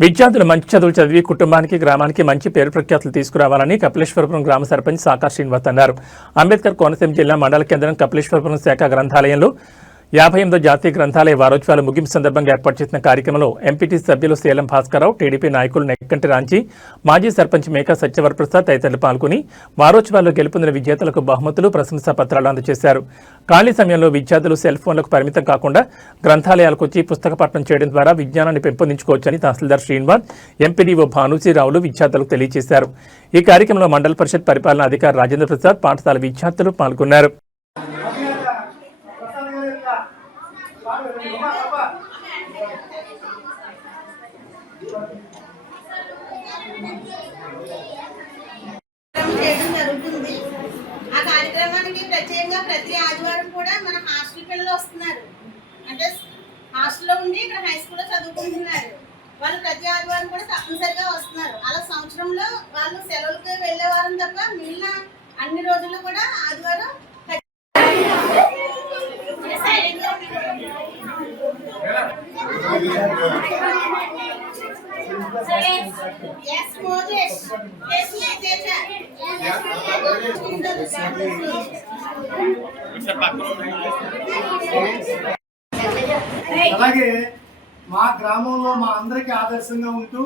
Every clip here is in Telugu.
విద్యార్థులు మంచి చదువులు చదివి కుటుంబానికి గ్రామానికి మంచి పేరు ప్రఖ్యాతులు తీసుకురావాలని కపిలేశ్వరపురం గ్రామ సర్పంచ్ సాకార్ శ్రీనివాస్ అన్నారు. అంబేద్కర్ కోనసీమ జిల్లా మండల కేంద్రం కపిలేశ్వరపురం శాఖ గ్రంథాలయంలో యాభై ఎనిమిదో జాతీయ గ్రంథాలయ వారోత్సవాల ముగింపు సందర్భంగా ఏర్పాటు చేసిన కార్యక్రమంలో ఎంపీటీ సభ్యులు సేలం భాస్కరరావు టీడీపీ నాయకులు నెక్కంటి రాంచి మాజీ సర్పంచ్ మేకా సత్యవరప్రసాద్ తదితరులు పాల్గొని వారోత్సవాల్లో గెలుపొందిన విజేతలకు బహుమతులు ప్రశంసా పత్రాలు అందజేశారు. ఖాళీ సమయంలో విద్యార్థులు సెల్ ఫోన్లకు పరిమితం కాకుండా గ్రంథాలయాలకు వచ్చి పుస్తక పఠనం చేయడం ద్వారా విజ్ఞానాన్ని పెంపొందించుకోవచ్చని తహసీల్దార్ శ్రీనివాస్ ఎంపీడీఓ భానుసీరావులు విద్యార్థులకు తెలియజేశారు. ఈ కార్యక్రమంలో మండల పరిషత్ పరిపాలనా అధికారి రాజేంద్ర ప్రసాద్ పాఠశాల విద్యార్థులు పాల్గొన్నారు. చేయడం జరుగుతుంది. ఆ కార్యక్రమానికి ప్రత్యేకంగా ప్రతి ఆదివారం కూడా మన హాస్టల్ పిల్లలు వస్తున్నారు. అంటే హాస్టల్లో ఉండి ఇక్కడ హై స్కూల్లో చదువుకుంటున్నారు. వాళ్ళు ప్రతి ఆదివారం కూడా తప్పనిసరిగా వస్తున్నారు. అలా సంవత్సరంలో వాళ్ళు సెలవులకి వెళ్ళేవారం తప్ప మిగిలిన అన్ని రోజులు కూడా ఆదివారం Yes, Moses. Yes, yes, అలాగే మా గ్రామంలో మా అందరికీ ఆదర్శంగా ఉంటూ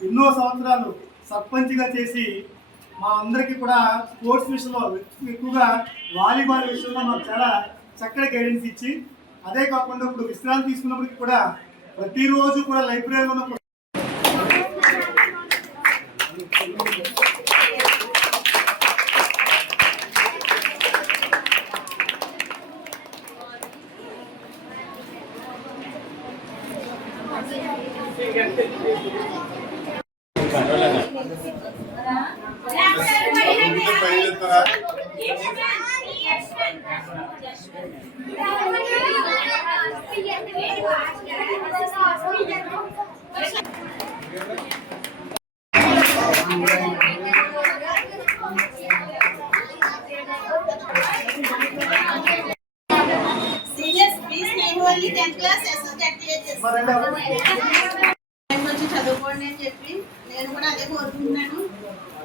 ఎన్నో సంవత్సరాలు సర్పంచ్గా చేసి మా అందరికీ కూడా స్పోర్ట్స్ విషయంలో ఎక్కువగా వాలీబాల్ విషయంలో మాకు చాలా చక్కటి గైడెన్స్ ఇచ్చి అదే కాకుండా ఇప్పుడు విశ్రాంతి తీసుకున్నప్పటికీ కూడా ప్రతిరోజు కూడా లైబ్రరీలో Seniors, please name only 10 class కొంచెం చదువుకోండి అని చెప్పి నేను కూడా అదే కోరుకుంటున్నాను.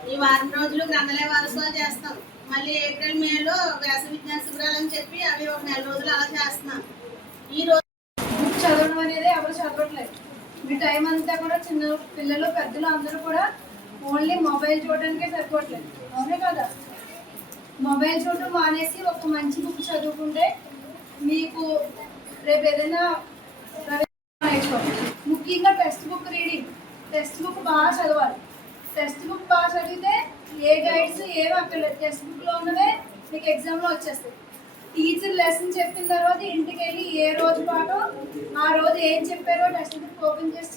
ఈ వారం రోజులు గ్రంథాలయ వారసులు చేస్తాం మళ్ళీ ఏప్రిల్ మేలో వ్యాస విజ్ఞాన శిబిరాలు అని చెప్పి అవి ఒక నెల రోజులు అలా చేస్తున్నాం ఈ రోజు బుక్ చదవడం అనేది ఎవరు చదవట్లేదు. మీ టైం అంతా కూడా చిన్న పిల్లలు పెద్దలు అందరూ కూడా ఓన్లీ మొబైల్ చూడడానికే సరిపోవట్లేదు. అవునే కదా? మొబైల్ చూడడం మానేసి ఒక మంచి బుక్ చదువుకుంటే మీకు రేపు ఏదైనా ప్రవేశం ముఖ్యంగా text book reading. Text book బాగా చదవాలి. టెక్స్ట్ బుక్ బాగా చదివితే ఏ గైడ్స్ ఏమి అక్కర్లేదు టెక్స్ట్ బుక్లో ఉన్నవే మీకు ఎగ్జామ్లో వచ్చేస్తాయి. టీచర్ లెసన్ చెప్పిన తర్వాత ఇంటికి వెళ్ళి ఏ రోజు పాటు ఆ రోజు ఏం చెప్పారో టెక్స్ట్ బుక్ ఓపెన్ చేసి